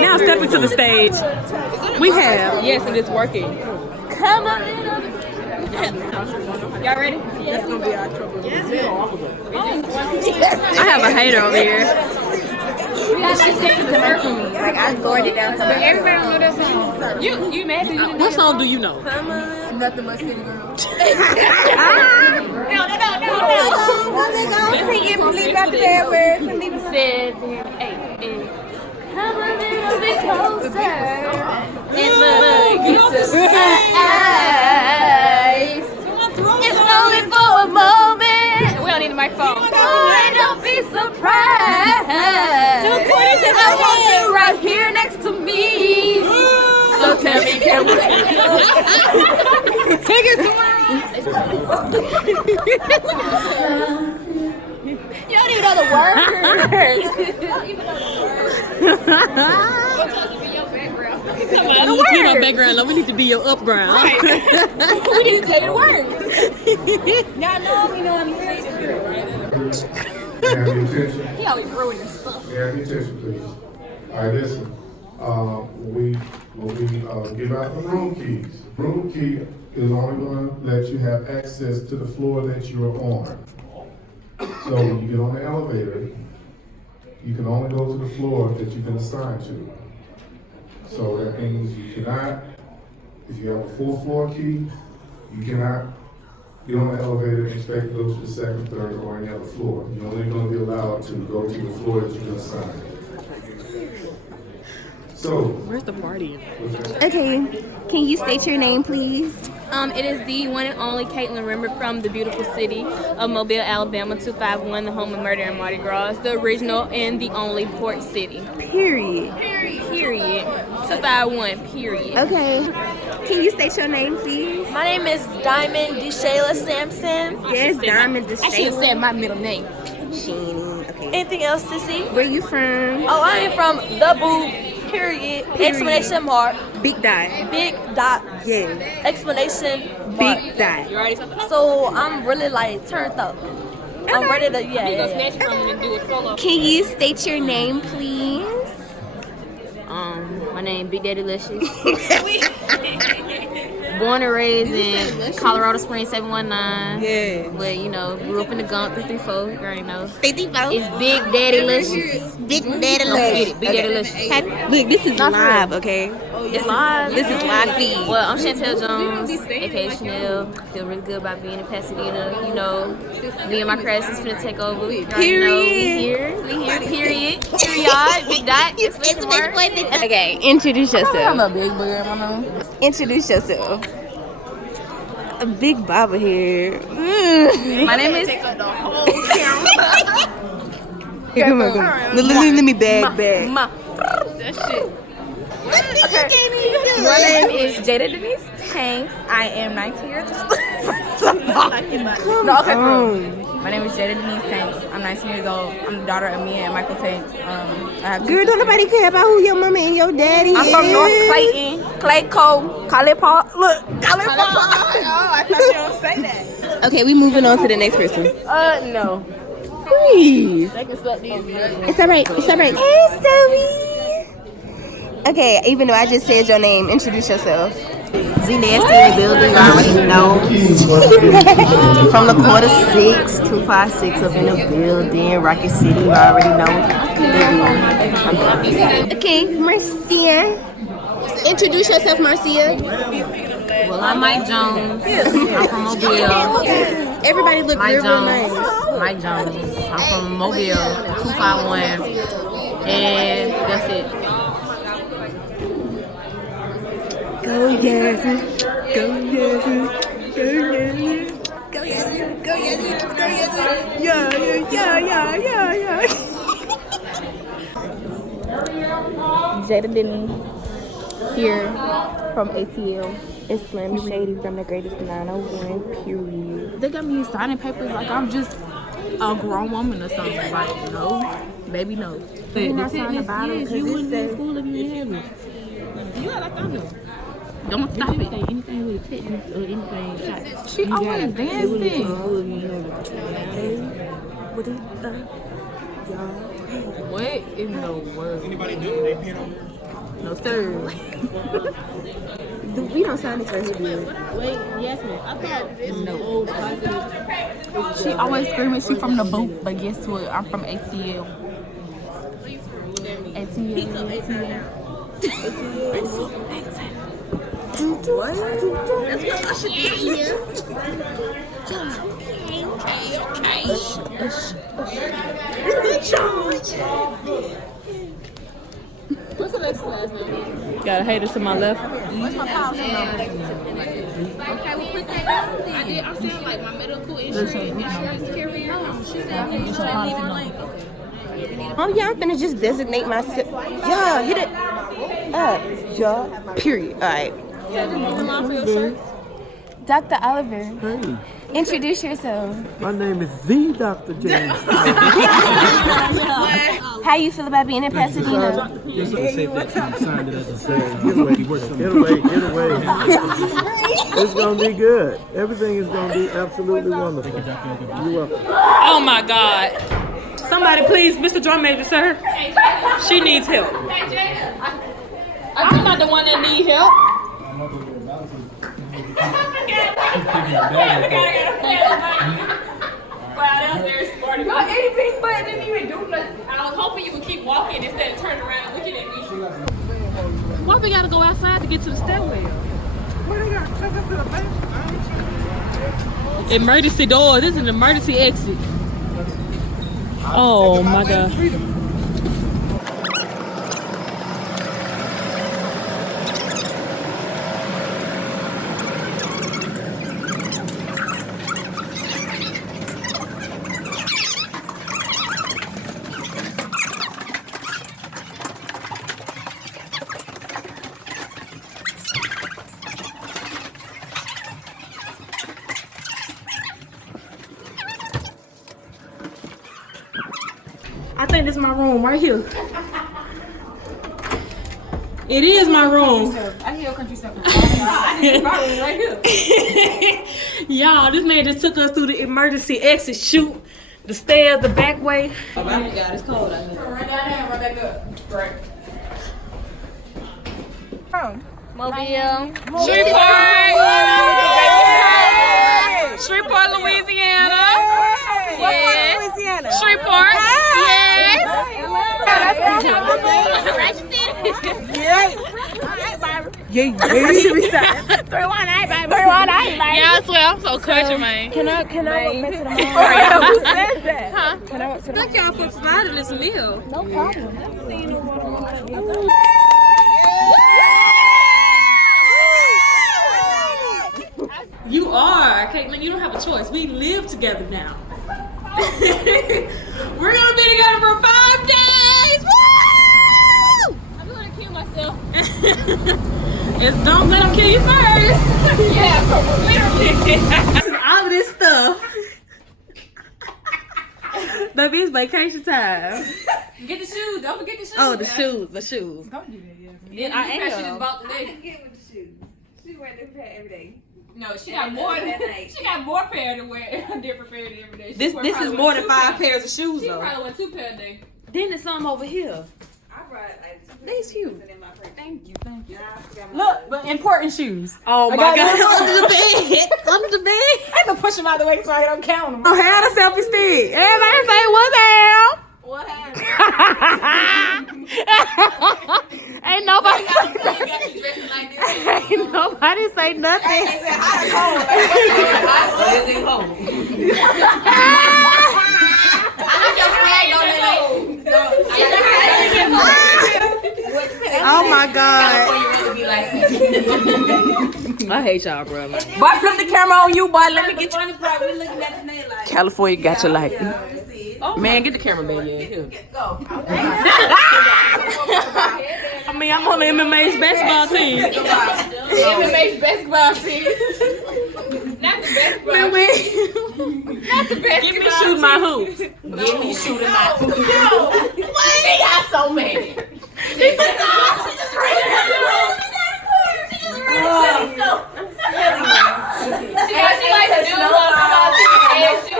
Now stepping to the stage, we have. Yes, and it's working. Come on. Y'all ready? That's gonna be our trouble. I have a hater over here. Like I scored it down. Everybody know that song. You mad? What song do you know? Nothing but city girl. No. Sing it, leave out the bad words and leave it. 7, 8, and come a little bit closer and look into my eyes. It's only for a moment. We don't need a microphone. Boy, don't be surprised. I want you right here next to me. So tell me, can we take it somewhere? You don't even know the words. Come on, I don't need to be your background. No, we need to be your upground. Right. We need to tell you the words. Y'all know we know how to say it. Have your attention. He always ruining stuff. Have your attention, please. All right, listen. When we give out the room keys, room key is only going to let you have access to the floor that you are on. So when you get on the elevator, you can only go to the floor that you've been assigned to. So that means you cannot, if you have a full floor key, you cannot get on the elevator and expect to go to the second, third, or any other floor. You're only going to be allowed to go to the floor that you've been assigned. So, Where's the party? Okay, can you state your name, please? It is the one and only Caitlin Rember from the beautiful city of Mobile, Alabama, 251, the home of murder and Mardi Gras, the original and the only port city. Period. 251, period. Okay, can you state your name, please? My name is Diamond DeShayla Sampson. Yes, Diamond I should have said my middle name. Sheeny. Okay. Anything else to see? Where you from? Oh, I am from the booth, period. Exclamation mark. Big dot. Big dot. Yes. Exclamation mark. Big dot. You already said So I'm really like turned up. I'm ready to, we gonna yeah. snatch from him and do a solo. Can you state your name, please? My name Big Daddy Licious. Born and raised in Colorado Springs 719. Yeah. But you know, grew up in the Gump 334. You already know. 54. It's Big Daddy Licious. Big Daddy Don't forget it. Big Daddy Okay. Licious. Look, this is live, okay? It's live. This is live feed. Well, I'm Chantel Jones, aka Chanel. Feel really good about being in Pasadena. You know, me and my class is finna take over. You already know, we here, period. Period. Big dot. Exclamation mark. Okay, introduce yourself. a big booger in my nose. Introduce yourself. A big bobber here. My name is Come on, come on. Let me bag. Ma. My name is Jada Denise Tanks. I am 19 years old. My name is Jada Denise Tanks. I'm 19 years old. I'm the daughter of Mia and Michael Tanks. I have two Girl, don't sisters. nobody care about who your mama and your daddy is. I'm from North Clayton, Clayco, Cali Park. Look, Cali Park. Oh, I thought you don't say that. Okay, we moving on to the next person. No. Please. They can suck these. It's alright. It's alright. Hey, Zoe. Okay, even though I just said your name, introduce yourself. Z Nasty in the building, you already know. From the quarter 6, 256 up in the building, Rocket City, you already know. Okay, Marcia. Introduce yourself, Marcia. Well, I'm Mike Jones. I'm from Mobile. Everybody look Mike real nice. Jones. Mike Jones. I'm from Mobile, 251. And that's it. Go Yazzie. Go Yazzie. Go Yazzie. Go Yazzie. Go Yazzie. Go Yazzie. Yeah. Jada Denny here from ATL. It's Slim Shady from the greatest 901, period. They got me signing papers like I'm just a grown woman or something. Like, no, baby, no. But You the thing is, yes, you wouldn't be in school if you didn't have it. Yeah, like I know. Don't stop it. Anything with a tetanus or anything shot. She always dancing. What in the world? Anybody do they pin on you? No, sir. We don't sign this right here. Wait, Yasmine, I thought it's no old positive. She always screaming she from the boot, but guess what? I'm from ATL. ATL. What? What's the next last name? Got a hater to my left. What's my policy number? Okay, we put that down. I'm saying like my medical insurance carry on. She said you should have more like. Oh yeah, I'm finna just designate myself. Yeah, hit it. Yeah. Period. All right. Dr. Oliver, Hey, introduce yourself. my name is the Dr. James. How you feel about being in Pasadena? Just to save that time, signed it as a say. Get away, get away. It's gonna be good. Everything is gonna be absolutely wonderful. You're welcome. Oh my God. Somebody please, Mr. Drum Major, sir. She needs help. I'm not the one that need help. Anything but didn't even do nothing. I was hoping you would keep walking instead of turning around and looking at me. Why we gotta go outside to get to the stairwell? Emergency door. This is an emergency exit. Oh my God. I think this is my room right here. It is my room. I hear country stuff. I need my room right here. Y'all, this man just took us through the emergency exit chute, the stairs, the back way. Oh my God, it's cold out here. Run down there and run back up. Right. Mobile. Shreveport, Louisiana. What part of Louisiana? Shreveport. Yes. Yeah, I swear, I'm so country, man. Can I go back to the mall? Who said that? Can I go to the Thank y'all for providing this meal. No problem. You are, Caitlin. You don't have a choice. We live together now. We're gonna be together for 5 days. Woo! I'm gonna kill myself. It's don't let them kill you first. Yeah, literally. All of this stuff. Baby, it's vacation time. Get the shoes. Don't forget the shoes. Oh, the shoes. The shoes. Don't do that, Yeah, I She just am. bought today. Get with the shoes. She wear different pair every day. No, she got more than she got more pair to wear. Different pair every day. She This probably is wear more than 2 5 pairs of shoes, She though. probably wear 2 pair a day. Then there's some over here. I brought like 2 These cute. in my purse. Thank you. Look, but important shoes. Oh my got God. them. Under the bed. Under the bed. I had to push them out of the way so I don't count them. Oh, had a selfie stick. Everybody say, what's up? What happened? Ain't nobody You got you dressing like this. ain't nobody say nothing. Oh my God. I hate y'all, bro. Boy, flip the camera on you, boy. Let me get you. Funny part, we looking at the nail like. California got you like. Man, get the cameraman in here. I mean, I'm on the MMA's basketball team. MMA's basketball team. Not the basketball team. Not the basketball Give me shooting my hoops. Give me shooting my. She got so many. She likes to do ASU.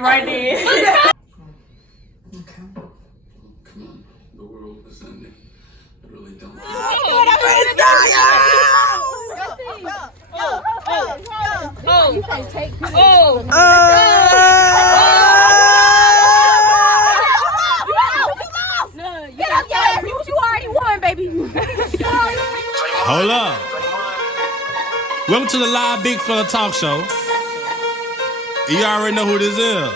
you right there. Come on, the world is ending. I really don't. You already won, baby. Hold up. Welcome to the Live Big Fella Talk Show. You already know who this is.